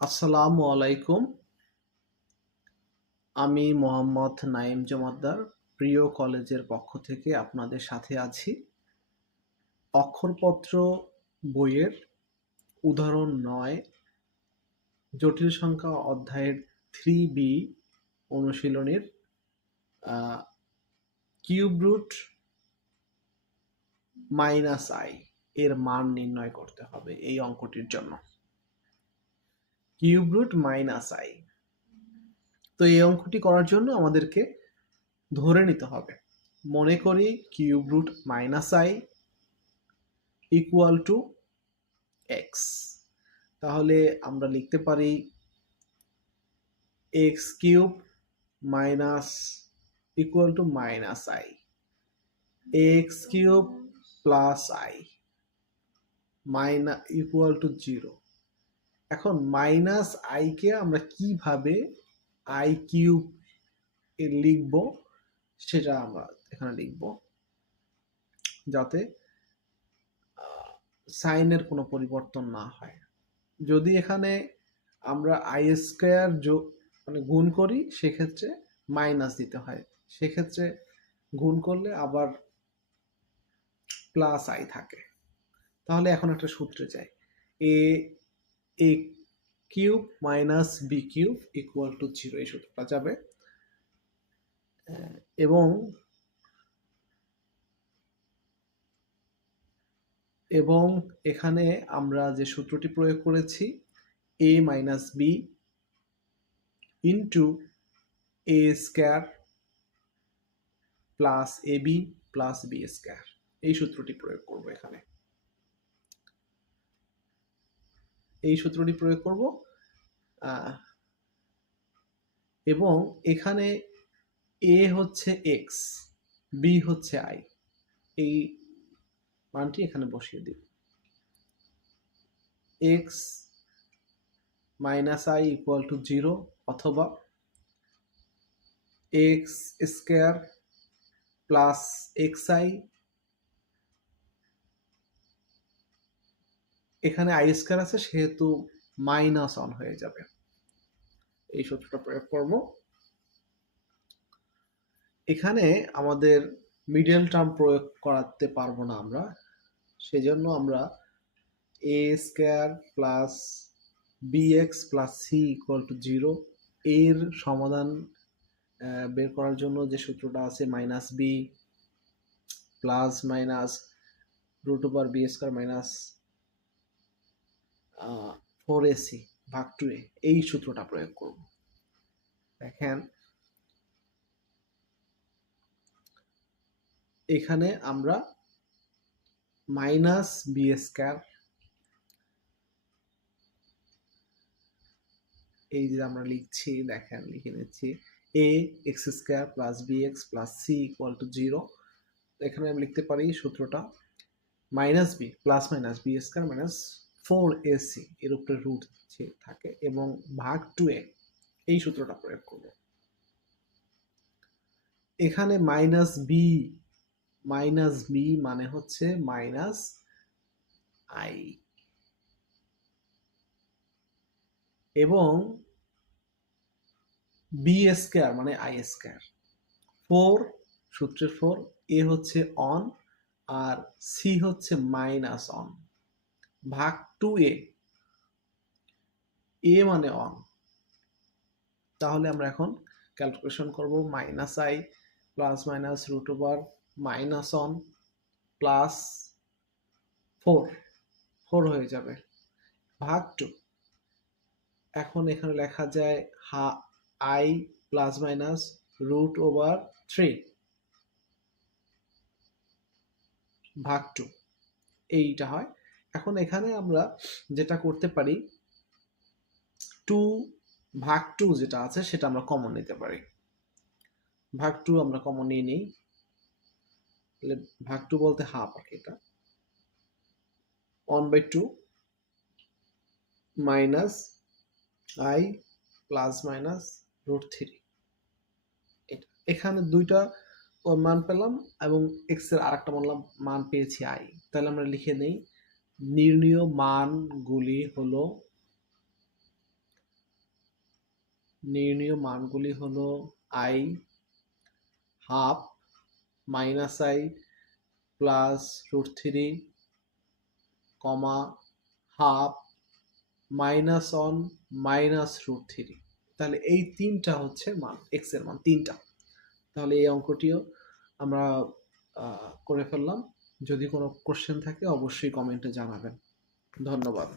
আসসালামু আলাইকুম। আমি মোহাম্মদ নাইম জমাদ্দার প্রিয় কলেজের পক্ষ থেকে আপনাদের সাথে আছি। অক্ষরপত্র বইয়ের উদাহরণ ৯ জটিল সংখ্যা অধ্যায়ের 3B অনুশীলনীর কিউব রুট মাইনাস আই এর মান নির্ণয় করতে হবে এই অঙ্কটির জন্য। কিউব রুট মাইনাস আই, তো এই অঙ্কটি করার জন্য আমাদেরকে ধরে নিতে হবে, মনে করি cube root minus I equal to X. তাহলে আমরা লিখতে পারি X cube minus equal to minus I, X cube plus I minus equal to 0। এখন মাইনাস আইকে আমরা কিভাবে আই কিউব এ লিখব সেটা আমরা এখানে লিখব, যাতে সাইনের কোনো পরিবর্তন না হয়। যদি এখানে আমরা আই স্কোয়ার মানে গুণ করি সেক্ষেত্রে মাইনাস দিতে হয়, সেক্ষেত্রে গুণ করলে আবার প্লাস আই থাকে। তাহলে এখন একটা সূত্রে যাই, A cube minus B cube equal to 0, এই সূত্রটা যাবে। এবং এখানে আমরা যে সূত্রটি প্রয়োগ করেছি এ minus B into A square plus A B plus B square, এই সূত্রটি প্রয়োগ করব এখানে, এই সূত্রটি প্রয়োগ করব। এবং এখানে এ হচ্ছে এক্স, বি হচ্ছে আই, এই মানটি এখানে বসিয়ে দিই। X minus I equal to 0 অথবা x square plus x I, এখানে আই স্কোয়ার আছে সেহেতু মাইনাস 1 হয়ে যাবে, এই সূত্রটা প্রয়োগ করব। এখানে আমাদের মিডল টার্ম প্রয়োগ করাতে পারবো না আমরা, সেজন্য আমরা A square plus B X plus C equal to 0 এর সমাধান বের করার জন্য যে সূত্রটা আছে minus B plus minus root over B square minus 4ac ভাগ 2a, এই সূত্রটা প্রয়োগ করব। দেখেন এখানে আমরা মাইনাস বি স্কোয়ার, এই যে আমরা লিখছি, দেখেন লিখে নিচ্ছি A X square plus B X plus C equal to 0। এখানে আমি লিখতে পারি সূত্রটা minus B plus minus B square minus 4ac এর উপরে রুট থাকে এবং ভাগ 2a, এই সূত্রটা প্রয়োগ করব। এখানে মাইনাস বি মানে হচ্ছে মাইনাস আই, এবং বি স্কোয়ার মানে আই স্কোয়ার, 4 সূত্রের 4, এ হচ্ছে অন আর সি হচ্ছে মাইনাস অন ভাগ 2a, এ মানে অন। তাহলে আমরা এখন ক্যালকুলেশন করব, minus I plus minus root over minus one plus 4 হয়ে যাবে ভাগ 2। এখন এখানে লেখা যায় I plus minus root over 3 ভাগ 2, এইটা হয়। এখন এখানে আমরা যেটা করতে পারি 2 ভাগ 2 যেটা আছে সেটা আমরা কমন নিতে পারি, ভাগ 2 আমরা কমন নিয়ে নিই, ভাগ 2 বলতে হাফ আর কি, এটা 1/2 minus I plus minus root 3। এখানে দুইটা মান পেলাম এবং এক্স এর আরেকটা মান পেয়েছি আই, তাহলে আমরা লিখে নেই নির্ণীয় মানগুলি হলো নির্ণীয় মানগুলি হলো i half minus i plus √3 comma half -1 minus √3। তাহলে এই তিনটা হচ্ছে মান, x এর মান তিনটা। তাহলে এই অঙ্কটিও আমরা করে ফেললাম। যদি কোনো কোশ্চেন থাকে অবশ্যই কমেন্টে জানাবেন। ধন্যবাদ।